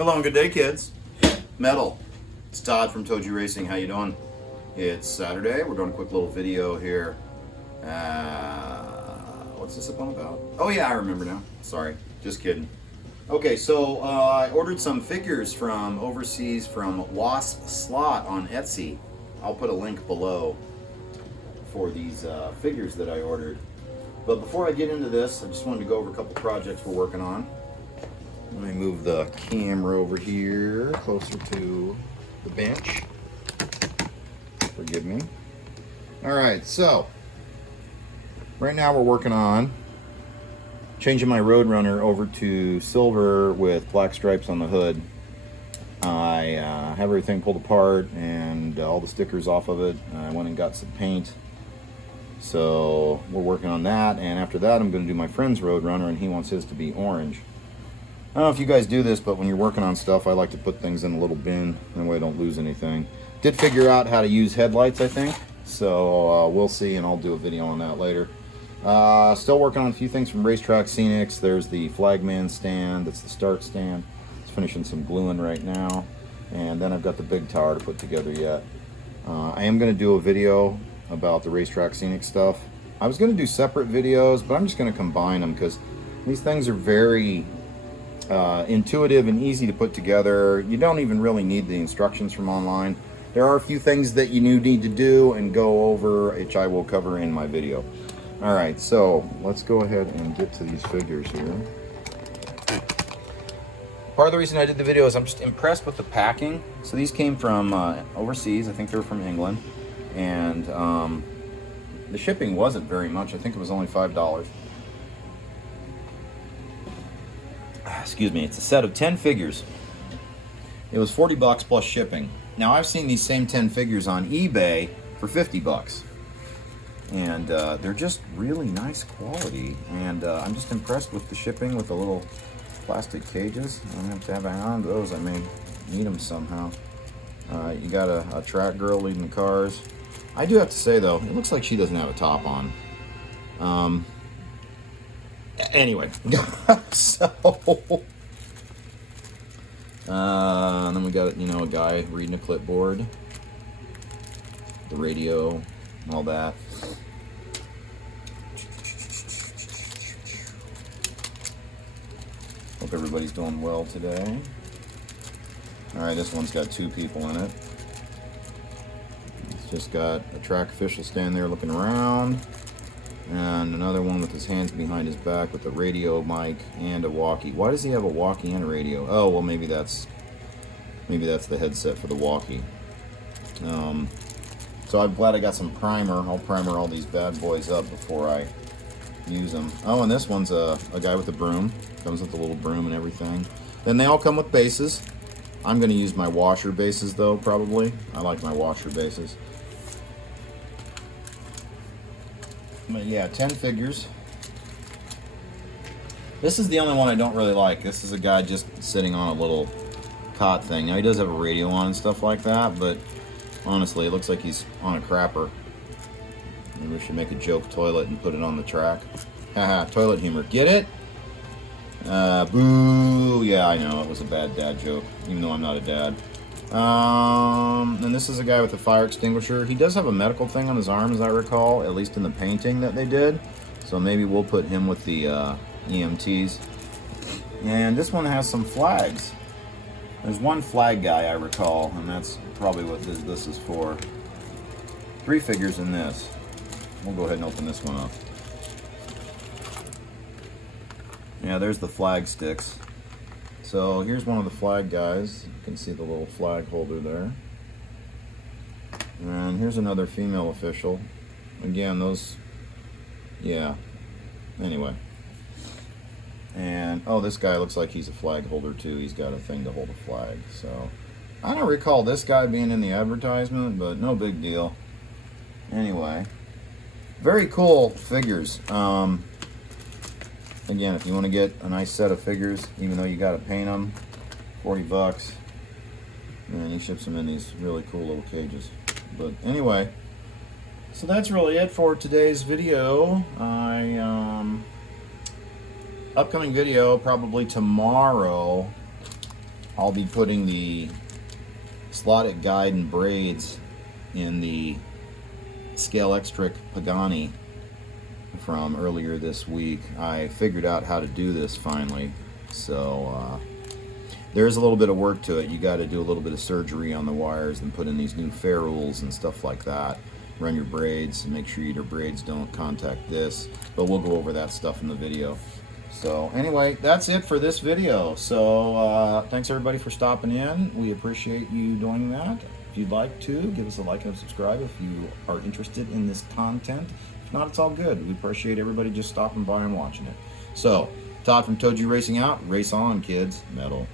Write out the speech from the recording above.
Hello and good day, kids. Metal. It's Todd from ToJu Racing. How you doing? It's Saturday. We're doing a quick little video here. What's this one about? Oh yeah, I remember now. Sorry, just kidding. Okay, so I ordered some figures from overseas from WASP Slot on Etsy. I'll put a link below for these figures that I ordered. But before I get into this, I just wanted to go over a couple projects we're working on. Let me move the camera over here, closer to the bench. Forgive me. Alright, so right now we're working on changing my Roadrunner over to silver with black stripes on the hood. I have everything pulled apart and all the stickers off of it. I went and got some paint. So we're working on that, and after that I'm going to do my friend's Roadrunner, and he wants his to be orange. I don't know if you guys do this, but when you're working on stuff, I like to put things in a little bin, that way I don't lose anything. Did figure out how to use headlights, I think, so we'll see, and I'll do a video on that later. Still working on a few things from Racetrack Scenics. There's the flagman stand, that's the start stand. It's finishing some gluing right now, and then I've got the big tower to put together yet. I am going to do a video about the Racetrack Scenic stuff. I was going to do separate videos, but I'm just going to combine them because these things are very intuitive and easy to put together. You don't even really need the instructions from online. There are a few things that you need to do and go over, which I will cover in my video. Alright, so let's go ahead and get to these figures here. Part of the reason I did the video is I'm just impressed with the packing. So these came from overseas. I think they were from England. And the shipping wasn't very much. I think it was only $5. Excuse me, it's a set of 10 figures. It was 40 bucks plus shipping. Now I've seen these same 10 figures on eBay for 50 bucks. And they're just really nice quality. And I'm just impressed with the shipping with the little plastic cages. I don't have to have a hand on those. I may need them somehow. You got a track girl leading the cars. I do have to say though, it looks like she doesn't have a top on. Anyway, so and then we got, you know, a guy reading a clipboard, the radio, all that. Hope everybody's doing well today. All right, this one's got two people in it. It's just got a track official standing there looking around. And another one with his hands behind his back with a radio mic and a walkie. Why does he have a walkie and a radio? Oh, well, maybe that's the headset for the walkie. So I'm glad I got some primer. I'll primer all these bad boys up before I use them. Oh, and this one's a guy with a broom. Comes with a little broom and everything. Then they all come with bases. I'm going to use my washer bases, though, probably. I like my washer bases. But yeah, 10 figures. This is the only one I don't really like. This is a guy just sitting on a little cot thing. Now he does have a radio on and stuff like that, but honestly, it looks like he's on a crapper. Maybe we should make a joke toilet and put it on the track. Haha, toilet humor. Get it? Boo. Yeah, I know, it was a bad dad joke, even though I'm not a dad. And this is a guy with a fire extinguisher. He does have a medical thing on his arm, as I recall, at least in the painting that they did. So maybe we'll put him with the EMTs. And this one has some flags. There's one flag guy I recall, and that's probably what this is for. 3 figures in this. We'll go ahead and open this one up. Yeah, there's the flag sticks. So here's one of the flag guys. You can see the little flag holder there. And here's another female official. Again, those, yeah. Anyway. And, oh, this guy looks like he's a flag holder too. He's got a thing to hold a flag. So, I don't recall this guy being in the advertisement, but no big deal. Anyway. Very cool figures. Again, if you want to get a nice set of figures, even though you got to paint them, 40 bucks. And he ships them in these really cool little cages. But anyway, so that's really it for today's video. Upcoming video probably tomorrow. I'll be putting the slotted guide and braids in the Scale Extric Pagani from earlier this week. I figured out how to do this finally, so there's a little bit of work to it. You got to do a little bit of surgery on the wires and put in these new ferrules and stuff like that. Run your braids and make sure your braids don't contact this, but we'll go over that stuff in the video. So anyway, that's it for this video. So thanks everybody for stopping in. We appreciate you doing that. If you'd like to, give us a like and subscribe if you are interested in this content. If not, it's all good. We appreciate everybody just stopping by and watching it. So, Todd from ToJu Racing out. Race on, kids. Metal.